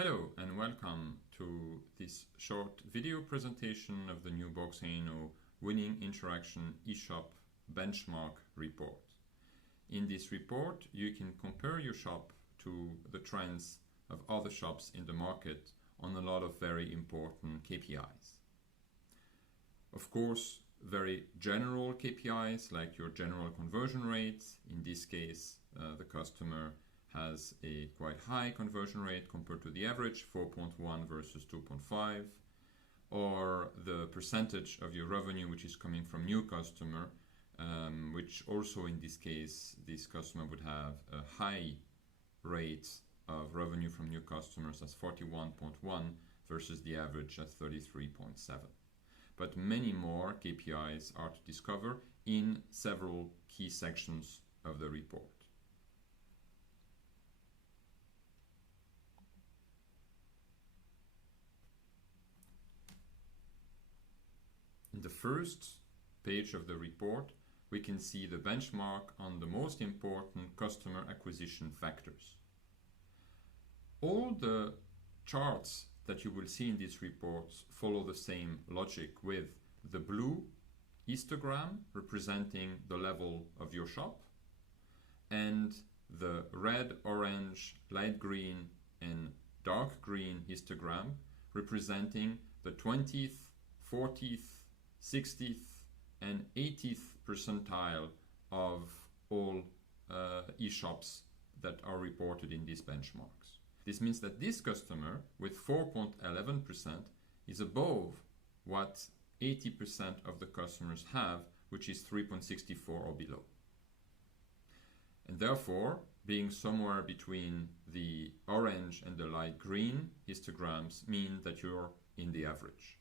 Hello and welcome to this short video presentation of the new Boxalino Winning Interaction eShop Benchmark Report. In this report, you can compare your shop to the trends of other shops in the market on a lot of very important KPIs. Of course, very general KPIs like your general conversion rates. In this case, the customer has a quite high conversion rate compared to the average, 4.1 versus 2.5, or the percentage of your revenue which is coming from new customer, which also in this case, this customer would have a high rate of revenue from new customers as 41.1 versus the average at 33.7. But many more KPIs are to discover in several key sections of the report. In the first page of the report, we can see the benchmark on the most important customer acquisition factors. All the charts that you will see in these reports follow the same logic, with the blue histogram representing the level of your shop and the red, orange, light green and dark green histogram representing the 20th, 40th, 60th and 80th percentile of all e-shops that are reported in these benchmarks. This means that this customer with 4.11% is above what 80% of the customers have, which is 3.64 or below. And therefore, being somewhere between the orange and the light green histograms mean that you're in the average.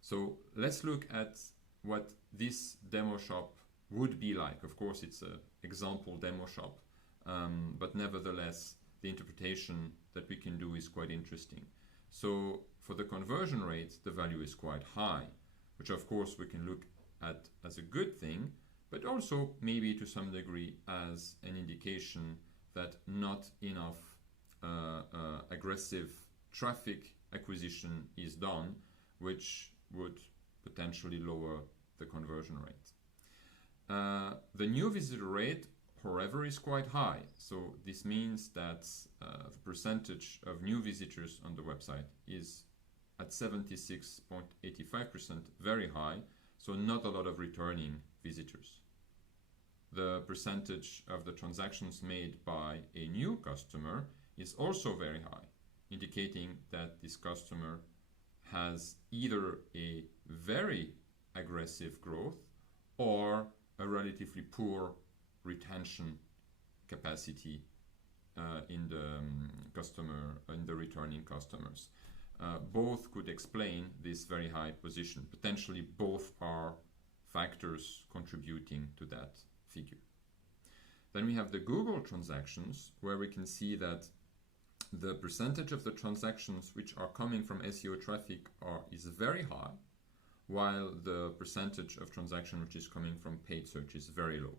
So let's look at what this demo shop would be like. Of course, it's an example demo shop, but nevertheless, the interpretation that we can do is quite interesting. So for the conversion rate, the value is quite high, which of course we can look at as a good thing, but also maybe to some degree as an indication that not enough aggressive traffic acquisition is done, which would potentially lower the conversion rate. The new visitor rate, however, is quite high. So this means that the percentage of new visitors on the website is at 76.85%, very high, so not a lot of returning visitors. The percentage of the transactions made by a new customer is also very high, indicating that this customer has either a very aggressive growth or a relatively poor retention capacity in the returning customers. Both could explain this very high position. Potentially both are factors contributing to that figure. Then we have the Google transactions, where we can see that the percentage of the transactions which are coming from SEO traffic is very high, while the percentage of transaction which is coming from paid search is very low.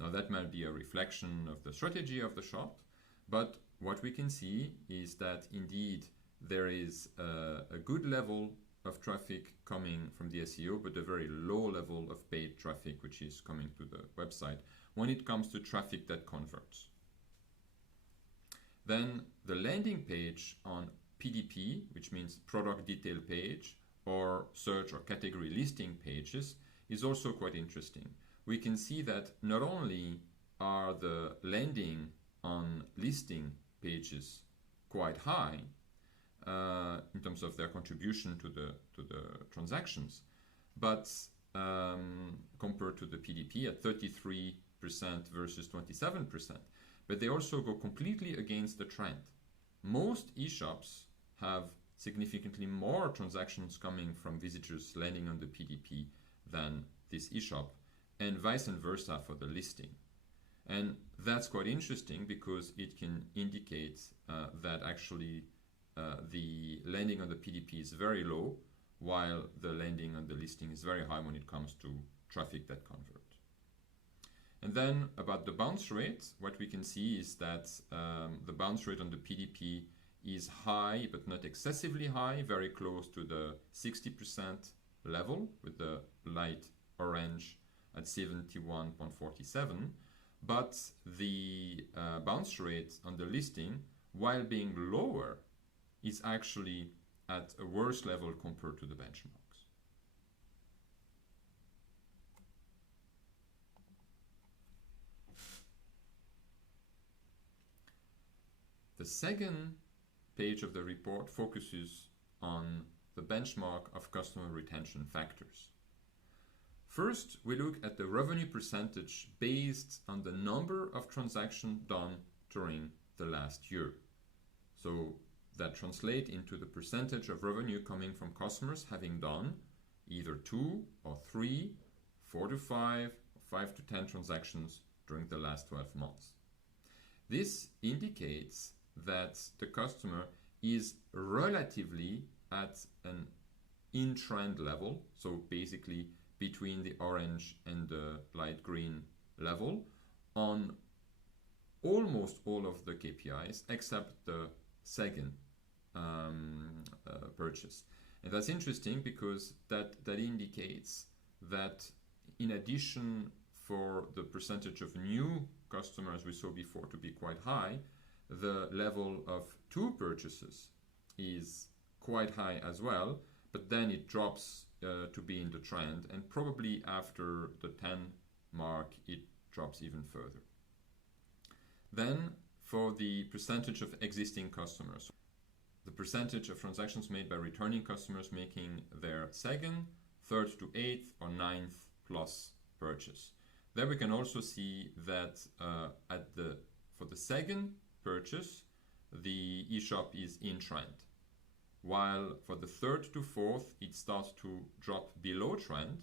Now that might be a reflection of the strategy of the shop, but what we can see is that indeed there is a good level of traffic coming from the SEO, but a very low level of paid traffic which is coming to the website when it comes to traffic that converts. Then the landing page on PDP, which means product detail page, or search or category listing pages, is also quite interesting. We can see that not only are the landing on listing pages quite high in terms of their contribution to the transactions, but compared to the PDP at 33% versus 27%, but they also go completely against the trend. Most e-shops have significantly more transactions coming from visitors landing on the PDP than this e-shop, and vice versa for the listing. And that's quite interesting because it can indicate that actually the landing on the PDP is very low, while the landing on the listing is very high when it comes to traffic that convert. And then about the bounce rate, what we can see is that the bounce rate on the PDP is high, but not excessively high, very close to the 60% level, with the light orange at 71.47. But the bounce rate on the listing, while being lower, is actually at a worse level compared to the benchmarks. The second page of the report focuses on the benchmark of customer retention factors. First, we look at the revenue percentage based on the number of transactions done during the last year. So that translates into the percentage of revenue coming from customers having done either 2 or 3, 4 to 5, 5 to 10 transactions during the last 12 months. This indicates that the customer is relatively at an in-trend level, so basically between the orange and the light green level on almost all of the KPIs except the second purchase. And that's interesting because that indicates that in addition for the percentage of new customers we saw before to be quite high, the level of 2 purchases is quite high as well, but then it drops to be in the trend, and probably after the 10 mark it drops even further. Then for the percentage of existing customers, the percentage of transactions made by returning customers making their second, third to eighth or ninth plus purchase. There we can also see that for the second purchase, the eShop is in trend, while for the third to fourth it starts to drop below trend,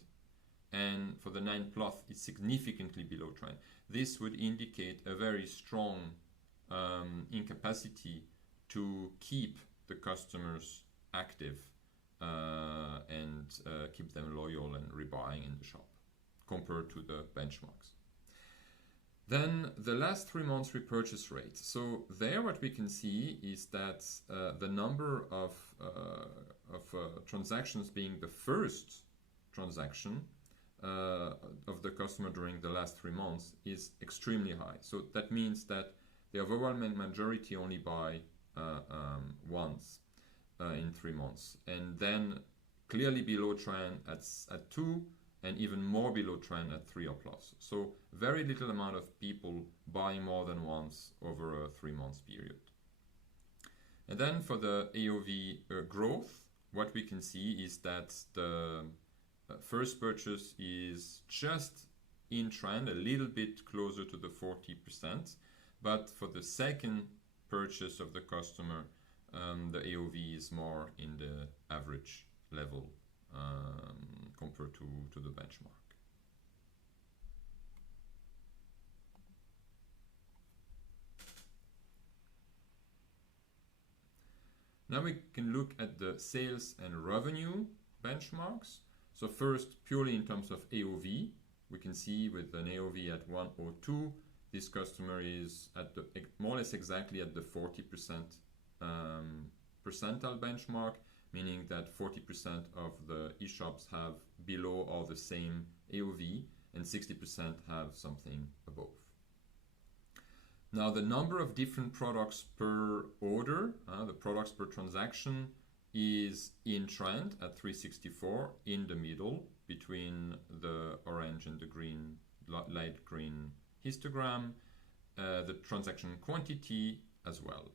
and for the 9 plus it's significantly below trend. This would indicate a very strong incapacity to keep the customers active and keep them loyal and rebuying in the shop compared to the benchmarks. Then the last 3 months repurchase rate. So there what we can see is that the number of transactions being the first transaction of the customer during the last 3 months is extremely high. So that means that the overwhelming majority only buy once in 3 months, and then clearly below trend at 2, and even more below trend at 3 or plus. So very little amount of people buying more than once over a 3 months period. And then for the AOV growth, what we can see is that the first purchase is just in trend, a little bit closer to the 40%, but for the second purchase of the customer, the AOV is more in the average level compared to the benchmark. Now we can look at the sales and revenue benchmarks. So first, purely in terms of AOV, we can see with an AOV at 102, this customer is at the more or less exactly at the 40% percentile benchmark, meaning that 40% of the eShops have below or the same AOV and 60% have something above. Now the number of different products per order, the products per transaction, is in trend at 364 in the middle between the orange and the green, light green histogram, the transaction quantity as well.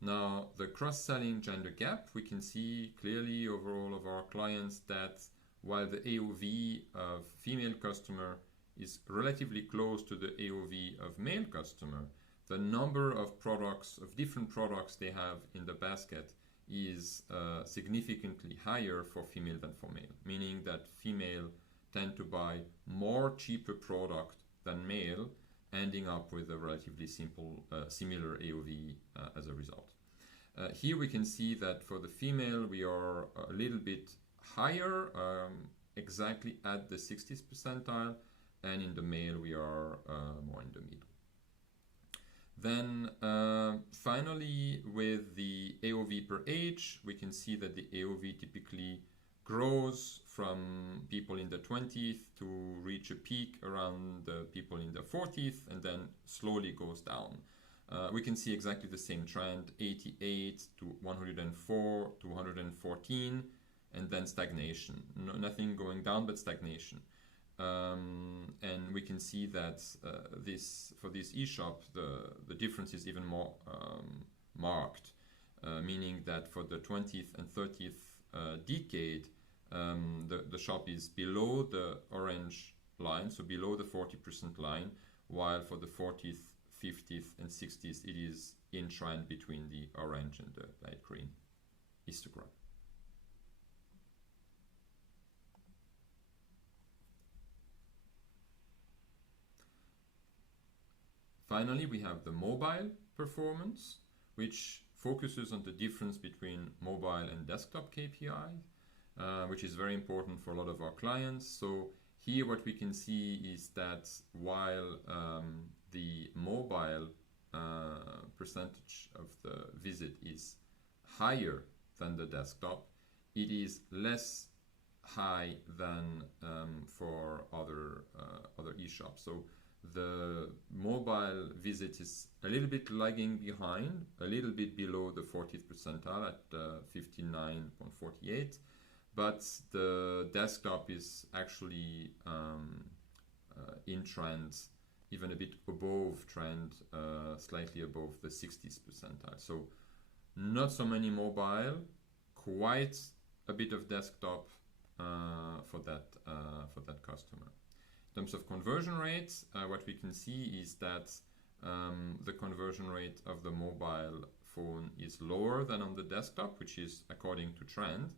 Now the cross-selling gender gap, we can see clearly over all of our clients that while the AOV of female customer is relatively close to the AOV of male customer, the number of products, of different products they have in the basket is significantly higher for female than for male, meaning that female tend to buy more cheaper product than male, ending up with a relatively simple, similar AOV as a result. Here we can see that for the female we are a little bit higher, exactly at the 60th percentile, and in the male we are more in the middle. Then finally Similarly, with the AOV per age, we can see that the AOV typically grows from people in the 20th to reach a peak around the people in the 40th and then slowly goes down. We can see exactly the same trend, 88 to 104 to 114, and then stagnation. Nothing going down, but stagnation. And we can see that for this eShop, the difference is even more marked, meaning that for the 20th and 30th decade, the shop is below the orange line, so below the 40% line, while for the 40th, 50th, and 60th, it is in trend between the orange and the light green histogram. Finally, we have the mobile performance, which focuses on the difference between mobile and desktop KPI, which is very important for a lot of our clients. So here what we can see is that while the mobile percentage of the visit is higher than the desktop, it is less high than for other eShops. So the mobile visit is a little bit lagging behind, a little bit below the 40th percentile at 59.48, but the desktop is actually in trend, even a bit above trend, slightly above the 60th percentile. So not so many mobile, quite a bit of desktop for that customer. In terms of conversion rates, what we can see is that the conversion rate of the mobile phone is lower than on the desktop, which is according to trend.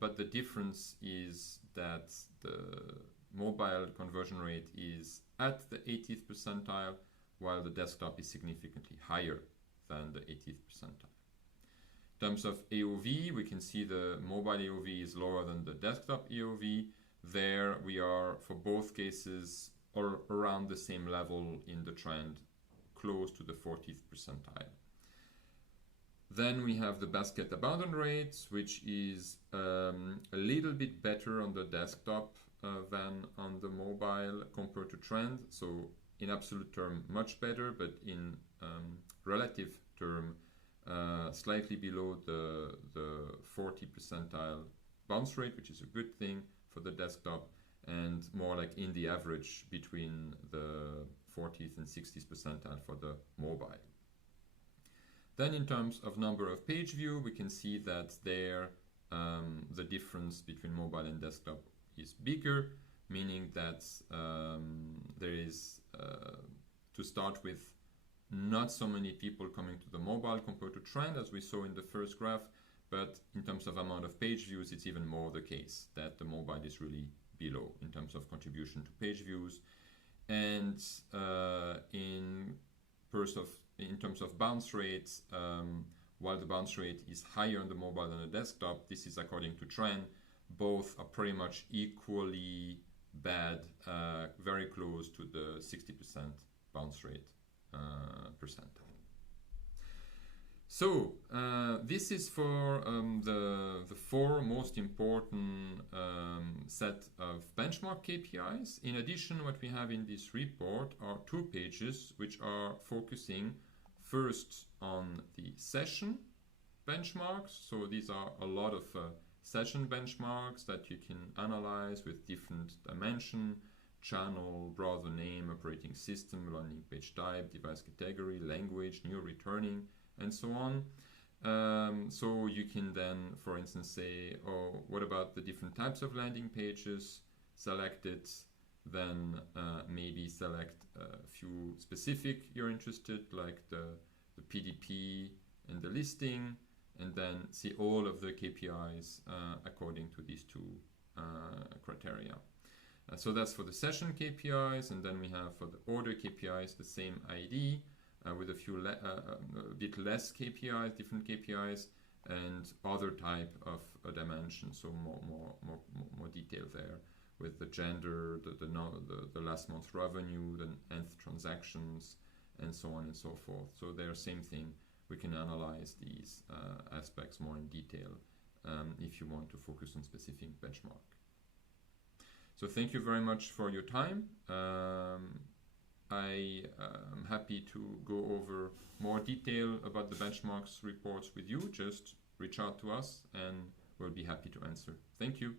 But the difference is that the mobile conversion rate is at the 80th percentile, while the desktop is significantly higher than the 80th percentile. In terms of AOV, we can see the mobile AOV is lower than the desktop AOV. There we are, for both cases, or around the same level in the trend, close to the 40th percentile. Then we have the basket abandon rates, which is a little bit better on the desktop than on the mobile compared to trend. So in absolute term, much better, but in relative term, slightly below the 40 percentile bounce rate, which is a good thing for the desktop, and more like in the average between the 40th and 60th percentile for the mobile. Then in terms of number of page view, we can see that there the difference between mobile and desktop is bigger, meaning that there is, to start with, not so many people coming to the mobile compared to trend, as we saw in the first graph. But in terms of amount of page views, it's even more the case that the mobile is really below in terms of contribution to page views. And in terms of bounce rates, while the bounce rate is higher on the mobile than the desktop, this is according to trend. Both are pretty much equally bad, very close to the 60% bounce rate percentile. So this is for the four most important set of benchmark KPIs. In addition, what we have in this report are 2 pages which are focusing first on the session benchmarks. So these are a lot of session benchmarks that you can analyze with different dimension: channel, browser name, operating system, landing page type, device category, language, new returning, and so on. So you can then, for instance, say, oh, what about the different types of landing pages? Select it, then maybe select a few specific you're interested, like the PDP and the listing, and then see all of the KPIs according to these 2 criteria. So that's for the session KPIs, and then we have for the order KPIs the same ID, with a few a bit less KPIs, different KPIs, and other type of dimensions, so more detail there, with the gender, the last month's revenue, the nth transactions, and so on and so forth. So they're same thing we can analyze these aspects more in detail if you want to focus on specific benchmark. So thank you very much for your time. I am happy to go over more detail about the benchmarks reports with you. Just reach out to us and we'll be happy to answer. Thank you.